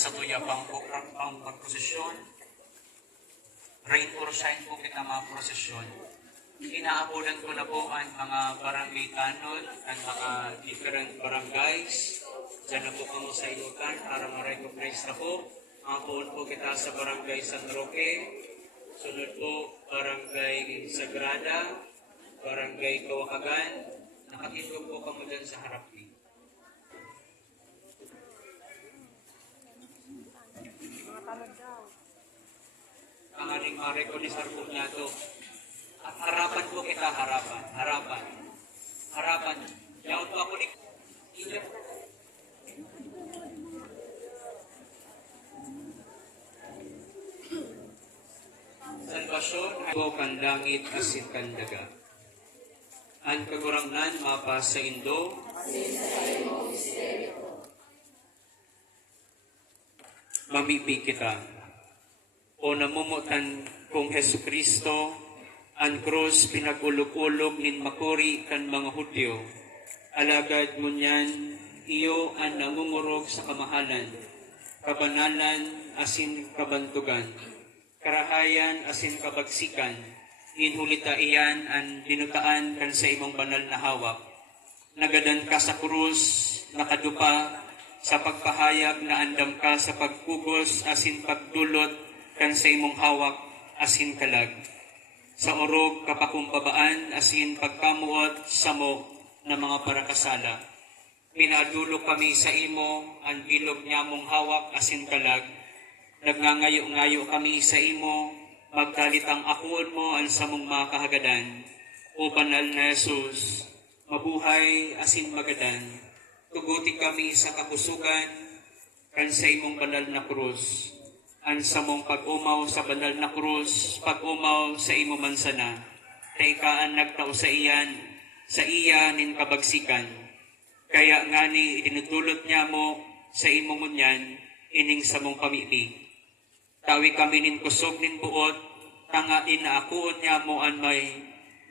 Sa tuya pang pagprosesyon, rain or shine po kita mga prosesyon. Inaabulan ko na po ang mga barangay tanod, ang mga different barangays. Diyan na po kamo sa inutan para ma-recognize na po. Maabuon po kita sa barangay San Roque, sunod po barangay Sagrada, barangay Kawakagan. Nakatindog po kamo dyan sa harap ni. Pangaling ma-recognize po niya ito. At harapan po kita, harapan. Yaon po ako ni salvasyon ay po kan langit asin kan daga. Ang kagurangnan mapa sa Indo, mamipi kita. O namumutan kong Hesus Kristo, ang krus pinagulog-ulog nin makuri kan mga Hudyo. Alagad mo niyan, iyo ang nangungurog sa kamahalan, kabanalan asin kabantugan, karahayan asin kabagsikan, inhulita iyan ang dinutaan kan sa imong banal na hawak. Nagadan ka sa krus, nakadupa, sa pagpahayag na andam ka sa pagpugos asin pagdulot kan sa imong hawak asin kalag. Sa orog kapakumbabaan asin pagkamuot samo na mga parakasala. Pinadulo kami sa imo ang bilog niya mong hawak asin kalag. Nagngangayo-ngayo kami sa imo, magdalitang akuon mo ang samong mga kahagadan. O banal na Jesus, mabuhay asin magadan. Tuguti kami sa kapusugan kan sa imong banal na krus. Ang samong pag-umaw sa banal na krus, pag-umaw sa imo mansana, taikaan nagtao sa iya nin kabagsikan. Kaya ngani itinutulot niya mo sa imo ngunyan, ining samong pamibig. Tawi kami nin kusog nin buot, tangain na akuon niya mo an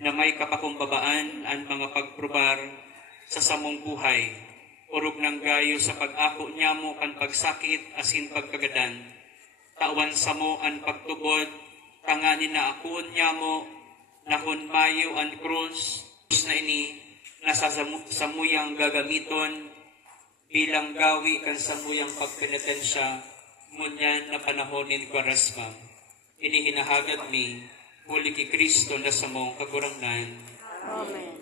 na may kapakumbabaan ang mga pagprobar sa samong buhay. Urog ng gayo sa pag-ako niya mo kan pagsakit asin pagkagadan. Tawan sa mo ang pagtubod, tanganin na akuon niya mo, nahon mayo ang krus na ini, nasa samuyang gagamiton, bilang gawi kan samuyang pagpenitensya, ngunyan na panahonin Kwaresma. Inihinahagad mi, huli ki Kristo na sa mong kagurangnan. Amen.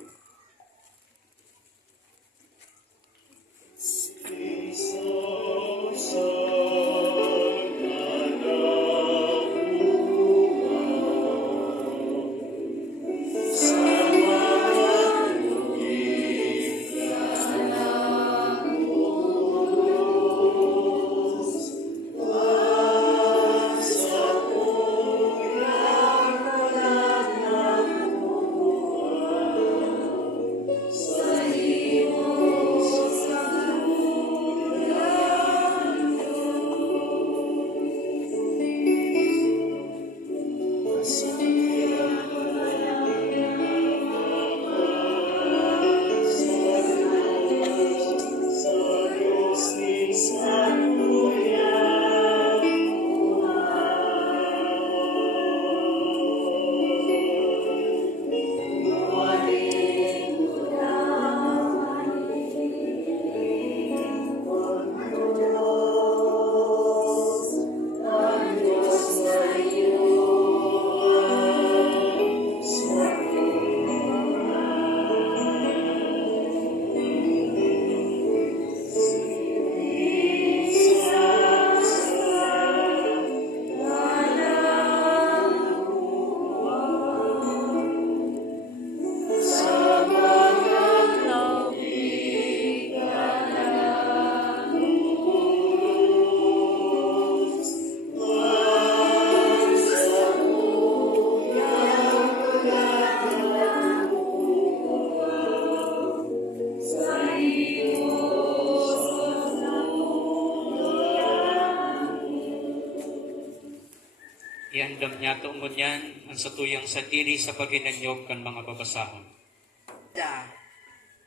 Iandam niya tungod yan ang satuyang sadiri sa paginanyog kan mga babasahon.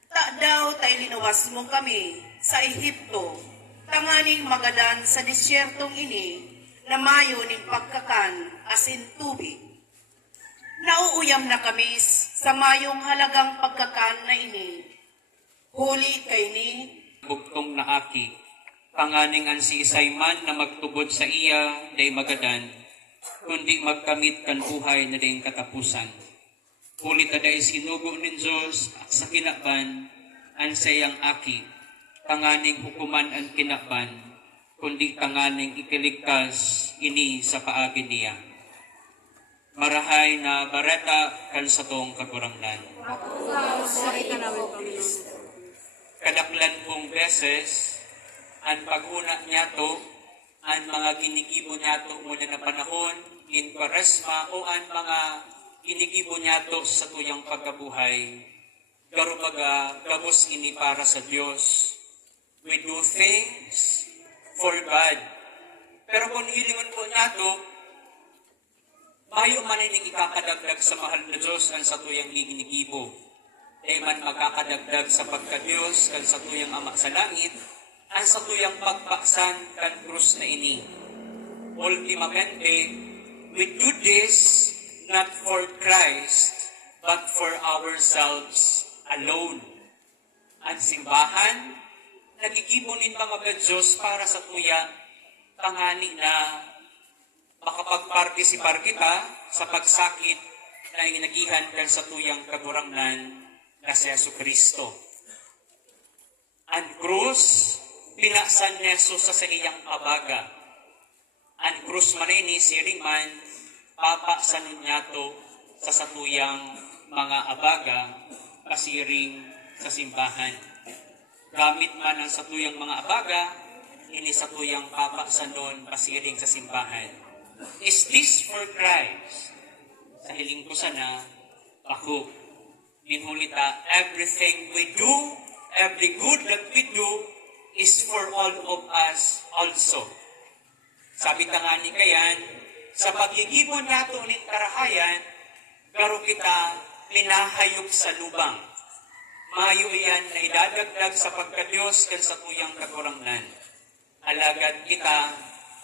Ta daw tay linuwas mo kami sa Ehipto, tanganing magadan sa disyertong ini, na mayo ning pagkakan asin tubig. Nauuyam na kami sa mayong halagang pagkakan na ini. Huli kay ni Bugtong na aki, panganing ang siisay man na magtubod sa iya, day magadan, kundi magkamit kan buhay na dayang katapusan. Huli taday sinugo nin Diyos sa kinakban, ang sayang aki, tanganing hukuman ang kinakban, kundi tanganing ikiligtas ini sa paagi niya. Marahay na bareta kan sa tong kagurangnan. Kadaklan kong beses, ang paghuna niya to, ang mga ginigibo niya to muna na panahon, in Kwaresma, o ang mga ginigibo niya to sa tuyang pagkabuhay. Garubaga, gabos ini para sa Diyos. We do things for God. Pero kung hilingon po niya to, mayo man ining ikakadagdag sa mahal na Diyos ang sa tuyang ginigibo. Dahil man magkakadagdag sa pagka-Diyos kan sa tuyang Ama sa langit, ang sa tuyang pagpaksan kan krus na ini. Ultimamente, we do this not for Christ, but for ourselves alone. Ang simbahan, nagigibunin mga Diyos para sa tuya, tangani na makapagpartisipar kita sa pagsakit na inagihan kan sa tuyang kagurangnan na si Jesucristo. Ang krus, pinaksan ni Jesus sa iyang abaga. Ang krus man ini, siring man, papaksanon niya to sa satuyang mga abaga, kasiring sa simbahan. Gamit man ang satuyang mga abaga, ini satuyang papaksanon, kasiring sa simbahan. Is this for Christ? Sa hiling ko sana, ako, minhulita, everything we do, every good that we do, is for all of us also. Sabi nga ni kayan, sa pagigibon nato ulit karahayan, garo kita linahayop sa lubang. Mayo iyan na idadagdag sa pagka-Diyos kan sa tuyang kagurangnan. Alagad kita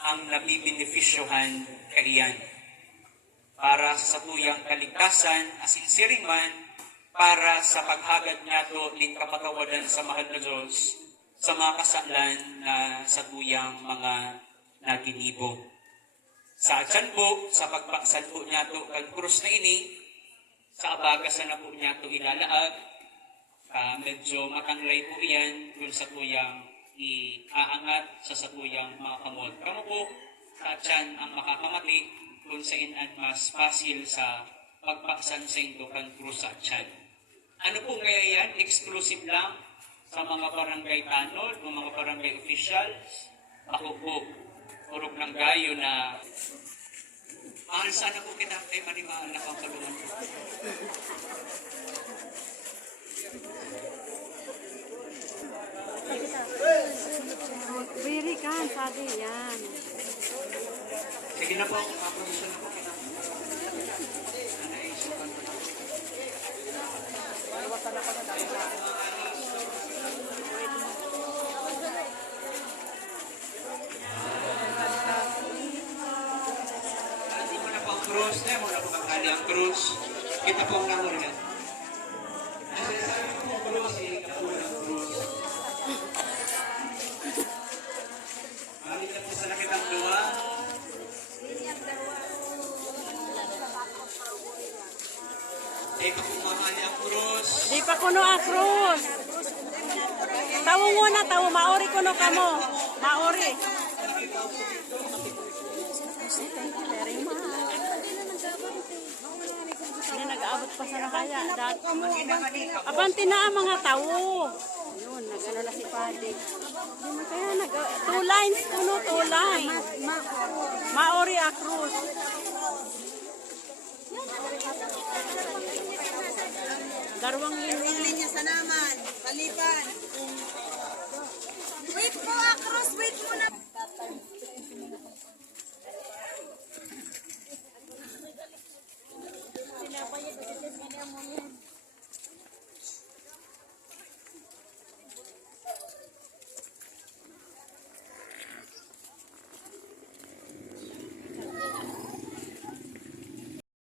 ang nabibenefisyuhan kaiyan. Para sa tuyang kaligtasan, asin siring man, para sa paghagad niya to ling kapatawadan sa mahal na Diyos, sa mga kasalan na sa tuyang mga naginibo. Sa atyan po, sa pagpaksan po niya to kang krus na ini, sa abagasan na po niya to ilalaag, medyo matanglay po iyan kung sa tuyang iaangat sa satuyang mga kamot. Kamu po, sa atyan ang makakamati kung sa inan mas pasil sa pagpaksan sa ito kang krus sa atyan. Ano po kaya yan? Exclusive lang sa mga barangay tanod, o mga barangay officials? Ako po, urog ng gayo na mahal sana po kita ay manimahal na pangkalungan. Biri kan, sabi yan. Sige na po, kaposisyon na po kita. Hindi mo na po ang krus, mo na po magkali ang krus. Kita po ang nahuli na. Kasi sabi po ang krus, kita po ang krus. Malit na po sa nakitang luwa. Di pa po mahali ang krus. Di pa kuno ang krus. Tawo muna, tawo. Maori kuno kamo. Maori. Very mahal. Hindi nag-aabot pa sa nakaya. Abanti na ang mga tawo. Yun, nag-ano na si Padre. Kaya two lines kuno, two lines. Maori a krus. Darwang yun. Linya sa naman, palipat.